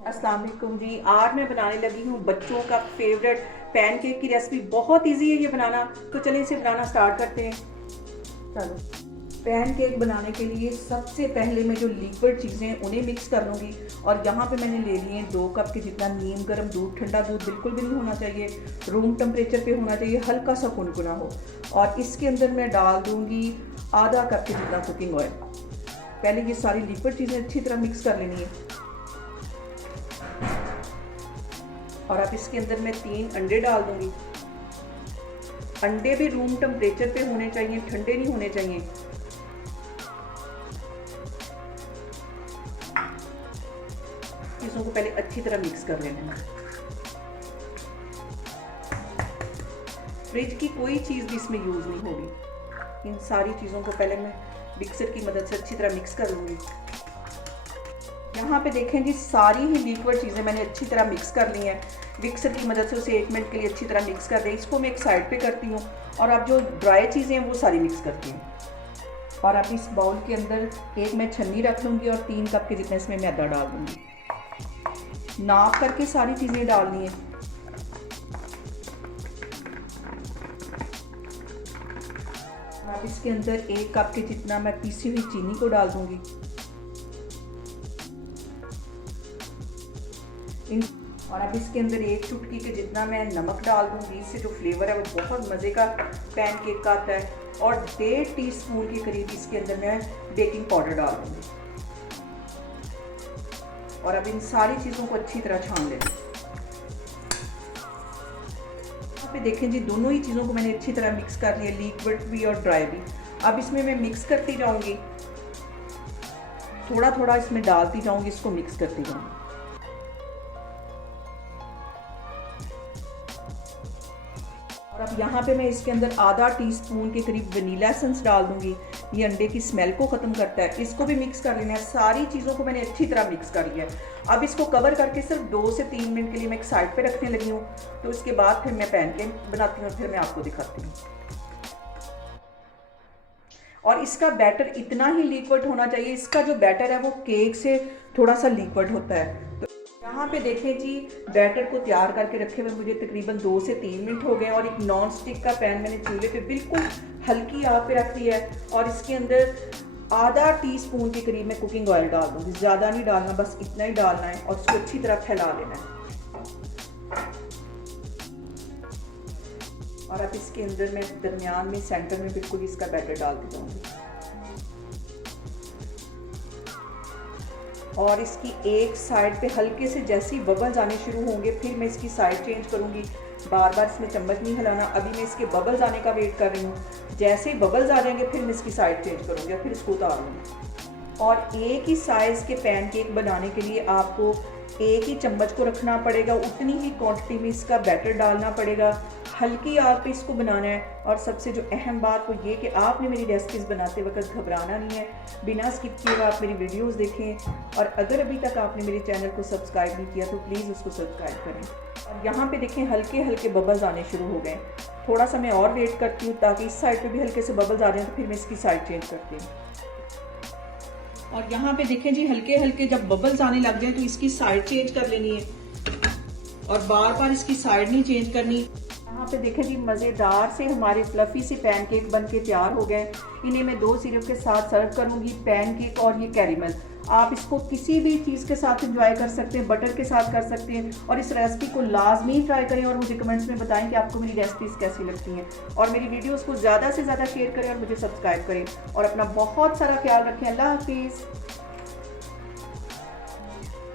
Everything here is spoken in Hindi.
अस्सलाम वालेकुम जी। आज मैं बनाने लगी हूँ बच्चों का फेवरेट पैनकेक की रेसिपी। बहुत इजी है ये बनाना, तो चलिए इसे बनाना स्टार्ट करते हैं। चलो, पैनकेक बनाने के लिए सबसे पहले मैं जो लिक्विड चीज़ें हैं उन्हें मिक्स कर लूँगी। और यहाँ पे मैंने ले लिए 2 कप के जितना नीम गर्म दूध। ठंडा दूध बिल्कुल भी नहीं होना चाहिए, रूम टेम्परेचर पे होना चाहिए, हल्का सा गुनगुना हो। और इसके अंदर मैं डाल दूँगी आधा कप के जितना कुकिंग ऑयल। पहले ये सारी लिक्विड चीज़ें अच्छी तरह मिक्स कर लेनी है। और अब इसके अंदर मैं 3 अंडे डाल दूंगी। अंडे भी रूम टेम्परेचर पे होने चाहिए, ठंडे नहीं होने चाहिए। चीज़ों को पहले अच्छी तरह मिक्स कर लेना है। फ्रिज की कोई चीज़ भी इसमें यूज़ नहीं होगी। इन सारी चीज़ों को पहले मैं मिक्सर की मदद से अच्छी तरह मिक्स कर लूँगी। यहाँ पे देखें जी, सारी ही लिक्विड चीज़ें मैंने अच्छी तरह मिक्स कर ली हैं। मिक्सर की मदद से उसे 1 मिनट के लिए अच्छी तरह मिक्स कर दें। इसको मैं एक साइड पे करती हूँ और अब जो ड्राई चीज़ें हैं वो सारी मिक्स करती हूँ। और अब इस बाउल के अंदर एक मैं छन्नी रख लूँगी और 3 कप के जितने इसमें मैदा डाल दूँगी। नाप करके सारी चीज़ें डालनी है। अब इसके अंदर 1 कप के जितना मैं पीसी हुई चीनी को डाल दूँगी। और अब इसके अंदर 1 चुटकी के जितना मैं नमक डाल दूंगी। इससे जो फ्लेवर है वो बहुत मज़े का पैनकेक का आता है। और 1.5 टीस्पून के करीब इसके अंदर मैं बेकिंग पाउडर डाल दूंगी। और अब इन सारी चीज़ों को अच्छी तरह छान लेना। यहाँ पे देखें जी, दोनों ही चीज़ों को मैंने अच्छी तरह मिक्स कर लिया, लिक्विड भी और ड्राई भी। अब इसमें मैं मिक्स करती जाऊँगी, थोड़ा थोड़ा इसमें डालती जाऊँगी, इसको मिक्स करती जाऊँगी। और अब यहाँ पे मैं इसके अंदर आधा टीस्पून के करीब वनीला एसेंस डाल दूंगी। ये अंडे की स्मेल को ख़त्म करता है। इसको भी मिक्स कर लेना है। सारी चीज़ों को मैंने अच्छी तरह मिक्स कर लिया है। अब इसको कवर करके सिर्फ 2 से 3 मिनट के लिए मैं एक साइड पे रखने लगी हूँ। तो उसके बाद फिर मैं पैनकेक बनाती हूँ, फिर मैं आपको दिखाती हूँ। और इसका बैटर इतना ही लिक्विड होना चाहिए। इसका जो बैटर है वो केक से थोड़ा सा लिक्विड होता है। यहाँ पे देखें जी, बैटर को तैयार करके रखे हुए मुझे तकरीबन 2 से 3 मिनट हो गए। और एक नॉन स्टिक का पैन मैंने चूल्हे पे बिल्कुल हल्की आग पे रख दिया है। और इसके अंदर आधा टीस्पून के करीब मैं कुकिंग ऑयल डाल दूँगी। ज़्यादा नहीं डालना, बस इतना ही डालना है। और इसको अच्छी तरह फैला लेना है। और अब इसके अंदर मैं दरमियान में सेंटर में बिल्कुल इसका बैटर डालती जाऊँगी। और इसकी एक साइड पे हल्के से जैसे ही बबल्स आने शुरू होंगे फिर मैं इसकी साइड चेंज करूँगी। बार बार इसमें चम्मच नहीं हिलाना। अभी मैं इसके बबल्स आने का वेट कर रही हूँ। जैसे ही बबल्स आ जाएंगे फिर मैं इसकी साइड चेंज करूँगी और फिर इसको उतारूँगी। और एक ही साइज़ के पैनकेक बनाने के लिए आपको एक ही चम्मच को रखना पड़ेगा, उतनी ही क्वांटिटी में इसका बैटर डालना पड़ेगा। हल्की आग पे इसको बनाना है। और सबसे जो अहम बात वो ये कि आपने मेरी रेसिपीज़ बनाते वक्त घबराना नहीं है। बिना स्किप किए हुए आप मेरी वीडियोस देखें। और अगर अभी तक आपने मेरे चैनल को सब्सक्राइब नहीं किया तो प्लीज़ उसको सब्सक्राइब करें। और यहाँ पे देखें, हल्के हल्के बबल्स आने शुरू हो गए। थोड़ा सा मैं और वेट करती हूँ ताकि इस साइड पर भी हल्के से बबल्स आ जाएँ, तो फिर मैं इसकी साइड चेंज करती हूँ। और यहाँ पे देखें जी, हल्के हल्के जब बबल्स आने लग जाए तो इसकी साइड चेंज कर लेनी है। और बार बार इसकी साइड नहीं चेंज करनी। यहाँ पे देखें जी, मज़ेदार से हमारे फ्लफी से पैनकेक बन के तैयार हो गए। इन्हें मैं 2 सिरप के साथ सर्व करूँगी, पैनकेक और ये कैरेमल। आप इसको किसी भी चीज़ के साथ एंजॉय कर सकते हैं, बटर के साथ कर सकते हैं। और इस रेसिपी को लाजमी ट्राई करें और मुझे कमेंट्स में बताएं कि आपको मेरी रेसिपीज़ कैसी लगती हैं। और मेरी वीडियोज़ को ज़्यादा से ज़्यादा शेयर करें और मुझे सब्सक्राइब करें। और अपना बहुत सारा ख्याल रखें। अल्लाह हाफिज़।